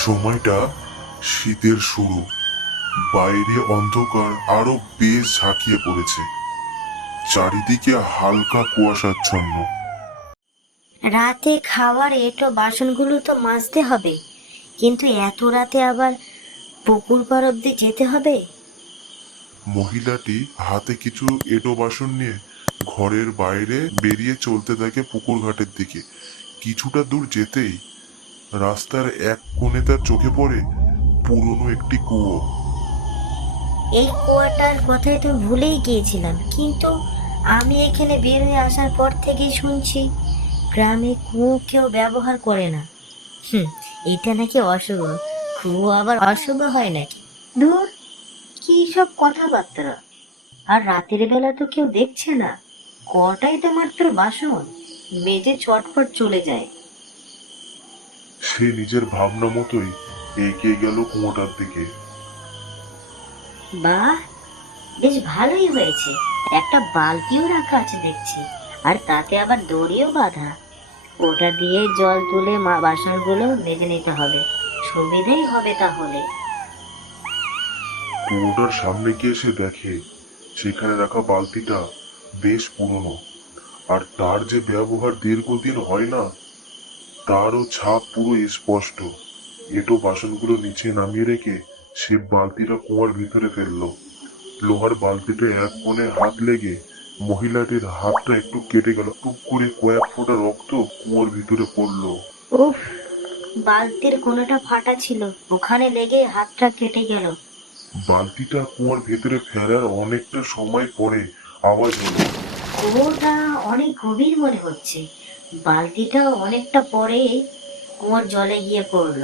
সময়টা শীতের শুরু। বাইরে অন্ধকার আরও বেশ ঝাঁকিয়ে পড়েছে। চারিদিকে হালকা কুয়াশাচ্ছন্ন। রাতে খাওয়ার এটো বাসনগুলো তো মাজতে হবে। কিন্তু এত রাতে আবার পুকুর পার অব্দি যেতে হবে? মহিলাটি হাতে কিছু এটো বাসন নিয়ে ঘরের বাইরে বেরিয়ে চলতে থাকে পুকুর ঘাটের দিকে। কিছুটা দূর যেতেই রাস্তার এক কোণে তার চোখে পড়ে পুরনো একটি কুয়ো। এই কুয়াটার কথাই তো ভুলেই গিয়েছিলাম কিন্তু আমি এখানে বের হয়ে আসার পর থেকেই শুনছি গ্রামে কুয়ো কেউ ব্যবহার করে না। হুম এটা নাকি অশুভ। কুয়ো আবার অশুভ হয় নাকি? দূর কি সব কথাবার্তা। আর রাতের বেলা তো কেউ দেখছে না। কটাই তো মাত্র বাসন। মেজে চটপট চলে যায়। সে নিজের ভাবনা মতোই এগিয়ে গেল কুয়োটার দিকে। বাহ বেশ ভালোই হয়েছে। একটা বালতিও রাখা আছে দেখছি আর তাতে আবার দড়িও বাঁধা। ওটা দিয়ে জল তুলে মা বাসনগুলো মেজে নিতে হবে। সুবিধেই হবে তাহলে। কুয়োটার সামনে গিয়ে সে দেখে সেখানে রাখা বালতিটা বেশ পুরনো। আর তার যে ব্যবহার দীর্ঘদিন হয় না তারও ছাপ পুরো স্পষ্ট। এটো বাসনগুলো নিচে নামিয়ে রেখে সে বালতিটা কুয়ার ভিতরে ফেলল। লোহার বালতিটা এক কোণে হাত লেগে মহিলাটির হাতটা একটু কেটে গেল। টুপ করে কয়েক ফোঁটা রক্ত কুয়োর ভিতরে পড়ল। উফ বালতির ফাটা ছিল। ওখানে লেগে হাতটা কেটে গেল। বালতিটা কুয়োর ভেতরে ফেরার অনেকটা সময় পরে আওয়াজ হলো। কুয়োটা অনেক গভীর মনে হচ্ছে। বালতিটা অনেকটা পরে কুয়োর জলে গিয়ে পড়ল।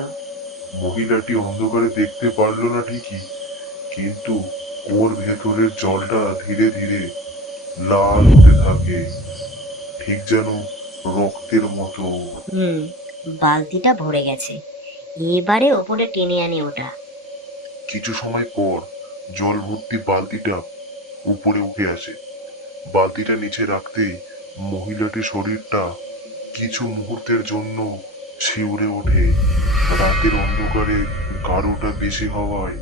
মহিলাটি অন্ধকারে দেখতে পারল না ঠিকই কিন্তু ওর ভেতরের জলটা ধীরে ধীরে লাল হতে থাকে ঠিক যেন রক্তের মতো। হুম বালতিটা ভরে গেছে। এবারে ওপরে টেনে আনি ওটা। কিছু সময় পর জল ভর্তি বালতিটা উপরে উঠে আসে। বালতিটা নিচে রাখতেই মহিলাটির শরীরটা কিছু মুহূর্তের জন্য শিউরে ওঠে। রাতের অন্ধকারে গাঢ়টা বেশি হওয়ায়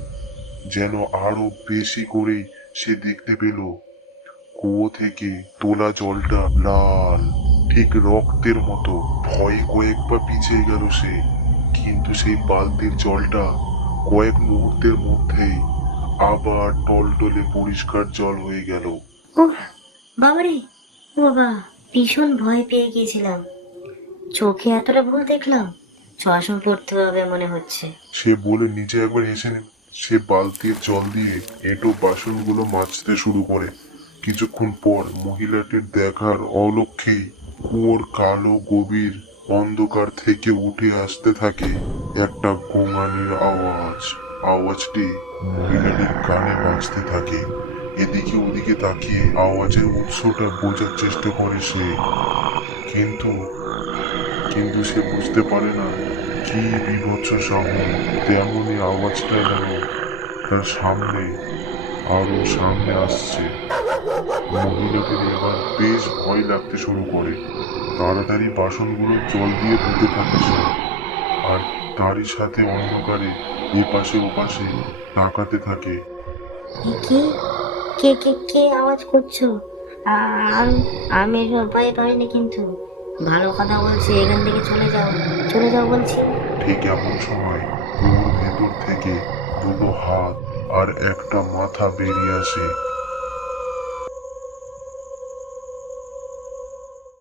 যেন আরও বেশি করে সে দেখতে পেল। কুয়ো থেকে তোলা জলটা লাল, ঠিক রক্তের মতো। ভয়ে কয়েক পা পিছিয়ে গেল সে। কিন্তু সেই বালতির জলটা কয়েক মুহূর্তের মধ্যেই আবার টলটলে পরিষ্কার জল হয়ে গেল। বাবারে বাবা, ভীষণ ভয় পেয়ে গিয়েছিলাম। চোখে এতটা ভুল দেখলাম? চশমা পড়তে হবে মনে হচ্ছে। সে বলে নিচে একবার হেসে নেমে সে বালতির জল দিয়ে এঁটো বাসনগুলো মাজতে শুরু করে। কিছুক্ষণ পর মহিলাটির দেখার অলক্ষেই কুয়োর কালো গভীর অন্ধকার থেকে উঠে আসতে থাকে একটা গোঙানির আওয়াজ। আওয়াজটি মহিলাটির কানে বাজতে থাকে। এদিকে ওদিকে তাকিয়ে আওয়াজের উৎসটা বোঝার চেষ্টা করে সে। কিন্তু কিন্তু সে বুঝতে পারে না কি বিভৎস শব্দ তেমনই আওয়াজটা যেন তার সামনে, আরও সামনে আসছে। মহিলাটির এবার বেশ ভয় লাগতে শুরু করে। তাড়াতাড়ি বাসনগুলো জল দিয়ে ধুতে থাকে সে। আর তারই সাথে অন্ধকারে এপাশে ওপাশে তাকাতে থাকে। কি? কে কে কে আওয়াজ করছ? আমি ভয় পাইনি কিন্তু। ভালো কথা বলছি, এখান থেকে চলে যাও। চলে যাও বলছি। ঠিক এমন সময় গুরুর ভেতর থেকে দুটো হাত আর একটা মাথা বেরিয়ে আসে।